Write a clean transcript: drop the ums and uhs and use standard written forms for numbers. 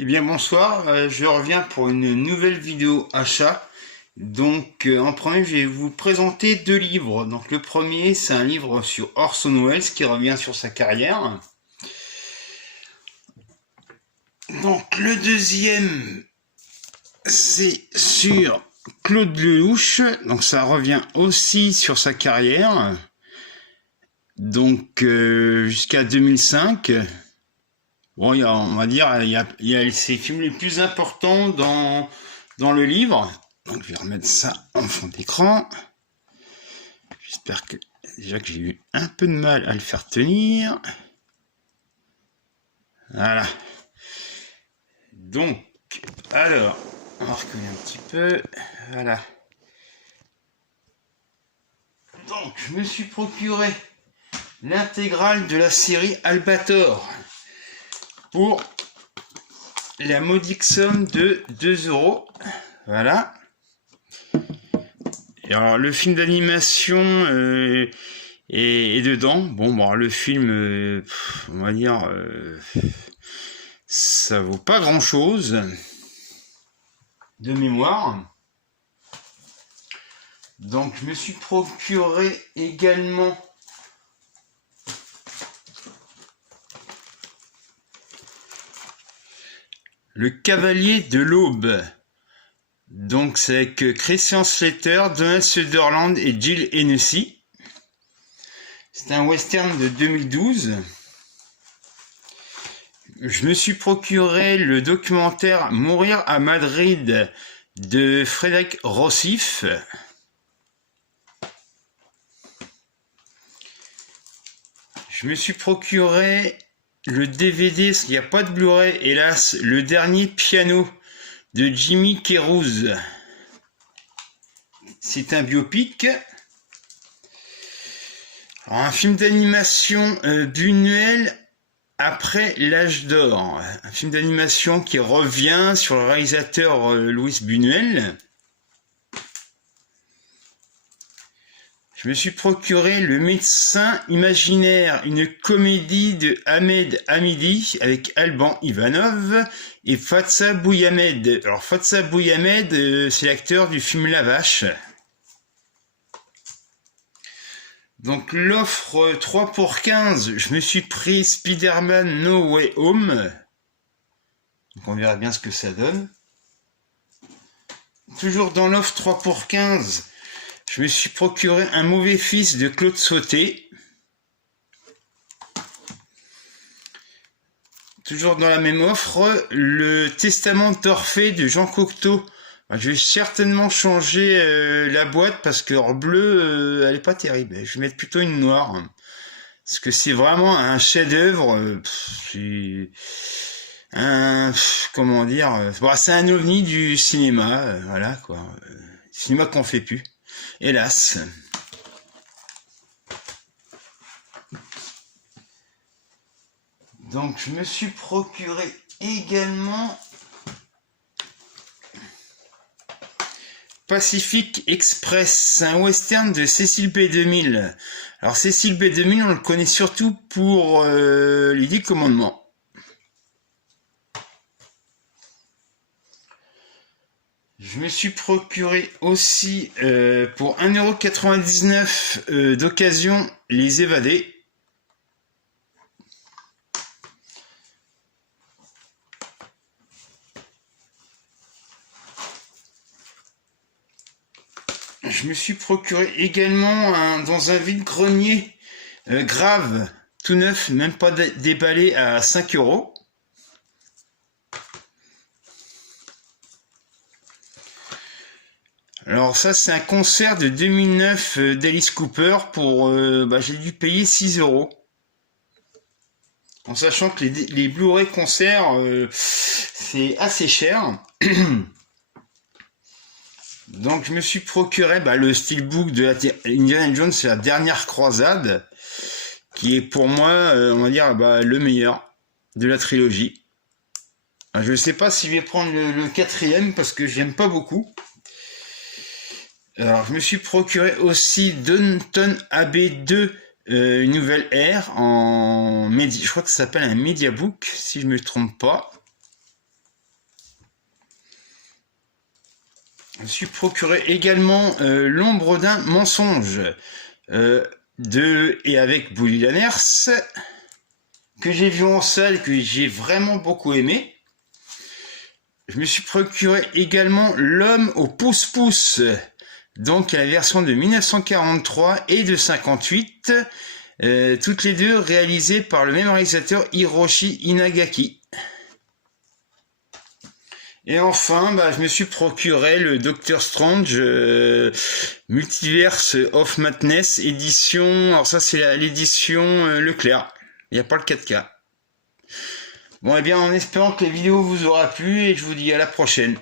Eh bien bonsoir, je reviens pour une nouvelle vidéo achat. Donc en premier je vais vous présenter deux livres. Donc le premier c'est un livre sur Orson Welles qui revient sur sa carrière. Donc le deuxième c'est sur Claude Lelouch. Donc ça revient aussi sur sa carrière. Donc jusqu'à 2005. Bon, on va dire, il y a ses films les plus importants dans le livre. Donc, je vais remettre ça en fond d'écran. J'espère que déjà que j'ai eu un peu de mal à le faire tenir. Voilà. Donc, alors, on va reculer un petit peu. Voilà. Donc, je me suis procuré l'intégrale de la série Albator pour la modique somme de 2 €. Voilà. Et alors le film d'animation est dedans. Bon, le film, on va dire, ça vaut pas grand chose de mémoire. Donc je me suis procuré également Le Cavalier de l'Aube. Donc c'est avec Christian Slater, Donald Sutherland et Jill Hennessy. C'est un western de 2012. Je me suis procuré le documentaire Mourir à Madrid de Frédéric Rossif. Je me suis procuré le DVD, il n'y a pas de Blu-ray, hélas, Le Dernier Piano de Jimmy Kerouz. C'est un biopic. Alors, un film d'animation Buñuel après l'âge d'or. Un film d'animation qui revient sur le réalisateur Luis Buñuel. Je me suis procuré Le Médecin Imaginaire, une comédie de Ahmed Hamidi avec Alban Ivanov et Fatsa Bouyamed. Alors Fatsa Bouyamed, c'est l'acteur du film La Vache. Donc l'offre 3 pour 15, je me suis pris Spider-Man No Way Home. Donc on verra bien ce que ça donne. Toujours dans l'offre 3 pour 15, je me suis procuré Un mauvais fils de Claude Sauté. Toujours dans la même offre, Le Testament d'Orphée de Jean Cocteau. Je vais certainement changer la boîte parce que en bleu, elle est pas terrible. Je vais mettre plutôt une noire. Parce que c'est vraiment un chef-d'œuvre. C'est un... Comment dire, bon, c'est un ovni du cinéma. Voilà, quoi. Cinéma qu'on fait plus. Hélas. Donc je me suis procuré également Pacific Express, un western de Cécile B2000. Alors Cécile B2000, on le connaît surtout pour les 10 commandements. Je me suis procuré aussi pour 1,99 € d'occasion Les Évadés. Je me suis procuré également dans un vide-grenier Grave, tout neuf, même pas déballé, à 5 €. Alors ça c'est un concert de 2009 d'Alice Cooper pour j'ai dû payer 6 €. En sachant que les Blu-ray concerts c'est assez cher. Donc je me suis procuré le steelbook de Indiana Jones, c'est la dernière croisade, qui est pour moi, on va dire, le meilleur de la trilogie. Je ne sais pas si je vais prendre le quatrième parce que j'aime pas beaucoup. Alors je me suis procuré aussi Downton Abbey 2, une nouvelle ère en je crois que ça s'appelle un Mediabook si je me trompe pas. Je me suis procuré également L'ombre d'un mensonge de et avec Bully Lanners, que j'ai vu en salle, que j'ai vraiment beaucoup aimé. Je me suis procuré également L'homme au pouce-pouce, donc la version de 1943 et de 58, toutes les deux réalisées par le même réalisateur, Hiroshi Inagaki. Et enfin, je me suis procuré le Doctor Strange Multiverse of Madness édition. Alors ça, c'est l'édition Leclerc. Il n'y a pas le 4K. Bon, eh bien, en espérant que la vidéo vous aura plu, et je vous dis à la prochaine.